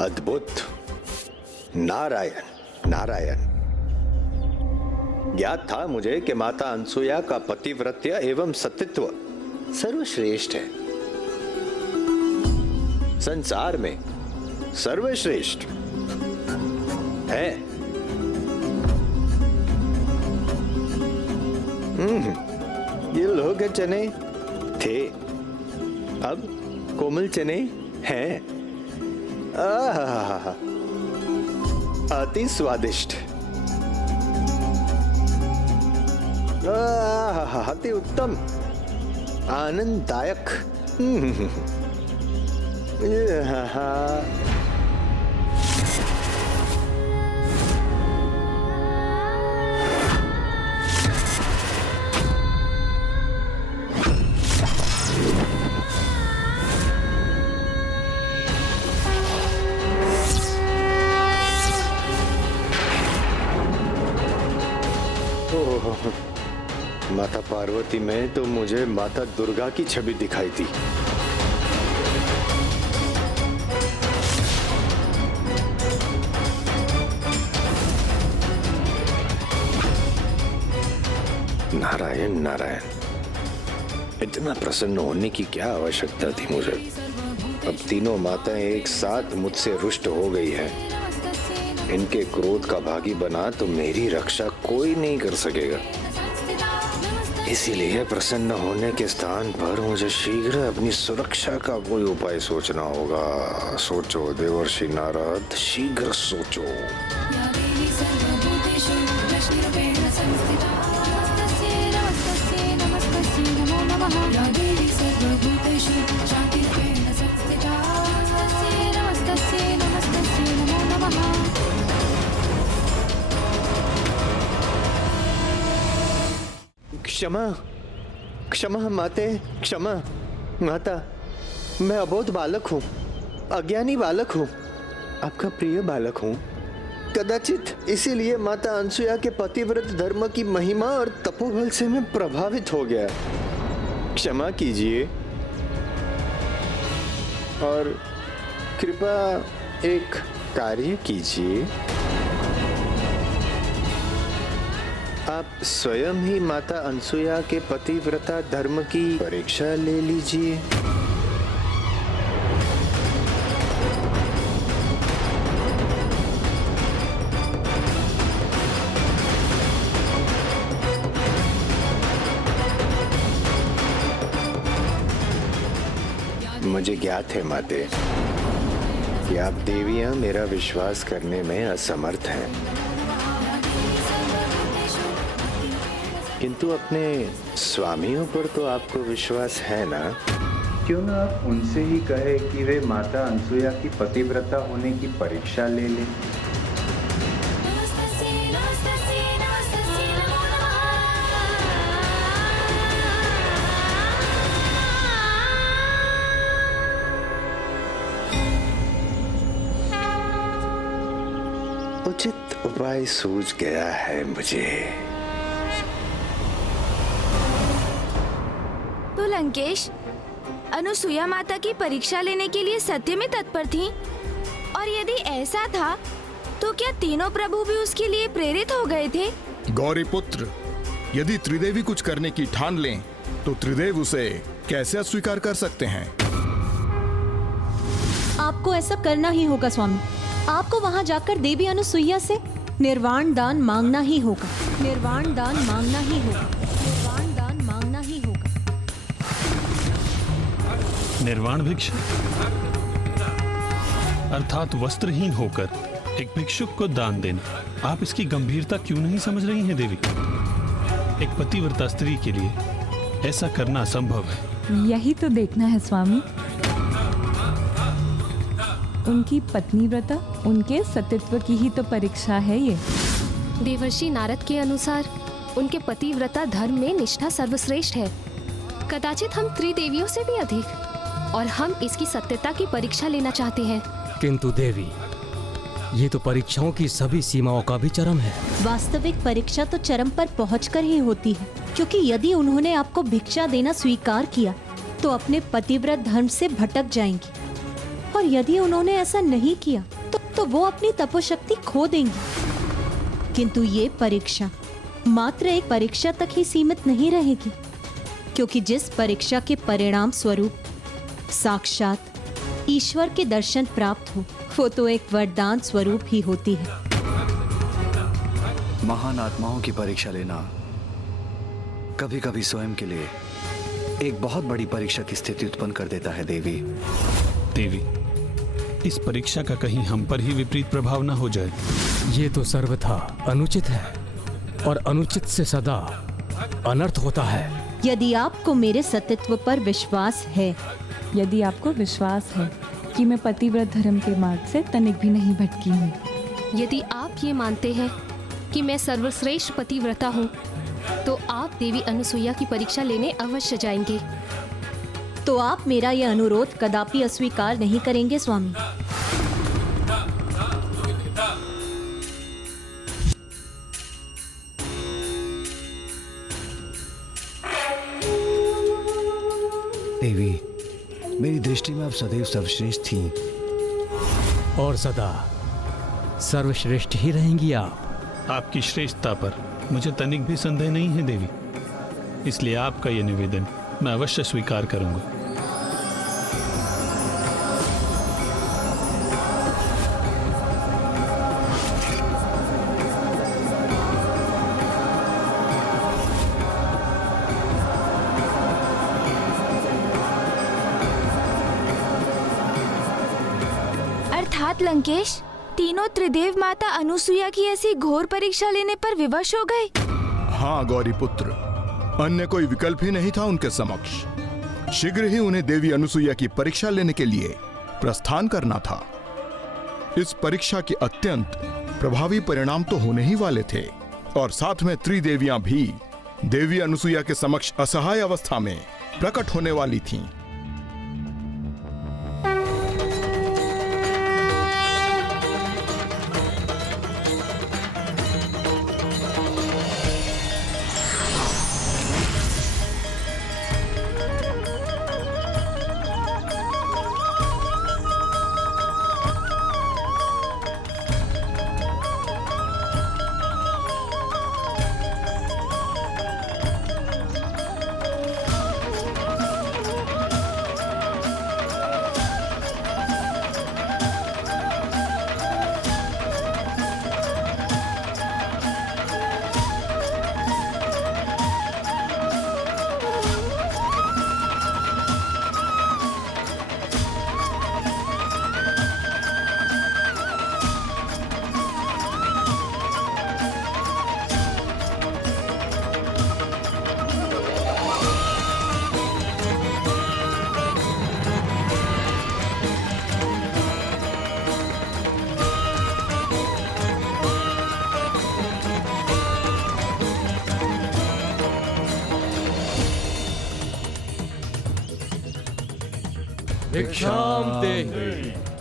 अद्भुत। नारायण नारायण। ज्ञात था मुझे कि माता अनसुया का पतिव्रत्य एवं सतीत्व सर्वश्रेष्ठ है, संसार में सर्वश्रेष्ठ है। ये लोग चने थे, अब कोमल चने हैं। अति स्वादिष्ट, अति उत्तम, आनंददायक। माता पार्वती में तो मुझे माता दुर्गा की छवि दिखाई थी। नारायण नारायण, इतना प्रसन्न होने की क्या आवश्यकता थी मुझे। अब तीनों माताएं एक साथ मुझसे रुष्ट हो गई है। इनके क्रोध का भागी बना तो मेरी रक्षा कोई नहीं कर सकेगा। इसीलिए प्रसन्न होने के स्थान पर मुझे शीघ्र अपनी सुरक्षा का कोई उपाय सोचना होगा। सोचो देवर्षि नारद, शीघ्र सोचो। क्षमा क्षमा माते, क्षमा माता। मैं अबोध बालक हूँ, अज्ञानी बालक हूँ, आपका प्रिय बालक हूँ। कदाचित इसीलिए माता अनसुया के पतिव्रत धर्म की महिमा और तपोबल से मैं प्रभावित हो गया। क्षमा कीजिए और कृपा एक कार्य कीजिए। आप स्वयं ही माता अनसुया के पतिव्रता धर्म की परीक्षा ले लीजिए। मुझे ज्ञात है माते कि आप देवियां मेरा विश्वास करने में असमर्थ हैं, किंतु अपने स्वामियों पर तो आपको विश्वास है ना? क्यों ना आप उनसे ही कहे कि वे माता अनसुया की पतिव्रता होने की परीक्षा ले लें। उचित उपाय सूझ गया है मुझे। तो लंकेश अनुसुया माता की परीक्षा लेने के लिए सत्य में तत्पर थीं? और यदि ऐसा था तो क्या तीनों प्रभु भी उसके लिए प्रेरित हो गए थे? गौरी पुत्र, यदि त्रिदेवी कुछ करने की ठान लें तो त्रिदेव उसे कैसे अस्वीकार कर सकते हैं? आपको ऐसा करना ही होगा स्वामी। आपको वहां जाकर देवी अनुसुईया से निर्वाण दान मांगना ही होगा। निर्वाण दान मांगना ही होगा। निर्वाण दान मांगना ही होगा। निर्वाण भिक्षा अर्थात वस्त्रहीन होकर एक भिक्षुक को दान देना। आप इसकी गंभीरता क्यों नहीं समझ रही हैं देवी? एक पतिव्रता स्त्री के लिए ऐसा करना असंभव है। यही तो देखना है स्वामी। उनकी पत्नी व्रता, उनके सतीत्व की ही तो परीक्षा है ये। देवर्षि नारद के अनुसार उनके पतिव्रता धर्म में निष्ठा सर्वश्रेष्ठ है, कदाचित हम त्रिदेवियों से भी अधिक, और हम इसकी सत्यता की परीक्षा लेना चाहते हैं। किंतु देवी, ये तो परीक्षाओं की सभी सीमाओं का भी चरम है। वास्तविक परीक्षा तो चरम पर पहुंचकर ही होती है, क्योंकि यदि उन्होंने आपको भिक्षा देना स्वीकार किया तो अपने पतिव्रत धर्म से भटक जाएंगी। और यदि उन्होंने ऐसा नहीं किया तो वो अपनी तपोशक्ति खो देंगी। किंतु ये परीक्षा मात्र एक परीक्षा तक ही सीमित नहीं रहेगी, क्योंकि जिस परीक्षा के परिणाम स्वरूप साक्षात ईश्वर के दर्शन प्राप्त हो, वो तो एक वरदान स्वरूप ही होती है। महान आत्माओं की परीक्षा लेना कभी कभी स्वयं के लिए एक बहुत बड़ी परीक्षा की स्थिति उत्पन्न कर देता है देवी। देवी, इस परीक्षा का कहीं हम पर ही विपरीत प्रभाव न हो जाए। ये तो सर्वथा अनुचित है और अनुचित से सदा अनर्थ होता है। यदि आपको मेरे सत्यत्व पर विश्वास है, यदि आपको विश्वास है कि मैं पतिव्रत धर्म के मार्ग से तनिक भी नहीं भटकी हूँ, यदि आप ये मानते हैं कि मैं सर्वश्रेष्ठ पतिव्रता हूँ, तो आप देवी अनुसुईया की परीक्षा लेने अवश्य जाएंगे। तो आप मेरा यह अनुरोध कदापि अस्वीकार नहीं करेंगे स्वामी। देवी, मेरी दृष्टि में आप सदैव सर्वश्रेष्ठ थी और सदा सर्वश्रेष्ठ ही रहेंगी आप। आपकी श्रेष्ठता पर मुझे तनिक भी संदेह नहीं है देवी, इसलिए आपका यह निवेदन मैं अवश्य स्वीकार करूंगा। अर्थात लंकेश, तीनों त्रिदेव माता अनुसुईया की ऐसी घोर परीक्षा लेने पर विवश हो गए। हाँ गौरी पुत्र, अन्य कोई विकल्प ही नहीं था उनके समक्ष। शीघ्र ही उन्हें देवी अनुसुईया की परीक्षा लेने के लिए प्रस्थान करना था। इस परीक्षा के अत्यंत प्रभावी परिणाम तो होने ही वाले थे, और साथ में त्रिदेवियां भी देवी अनुसुईया के समक्ष असहाय अवस्था में प्रकट होने वाली थीं। भिक्षाम देहि।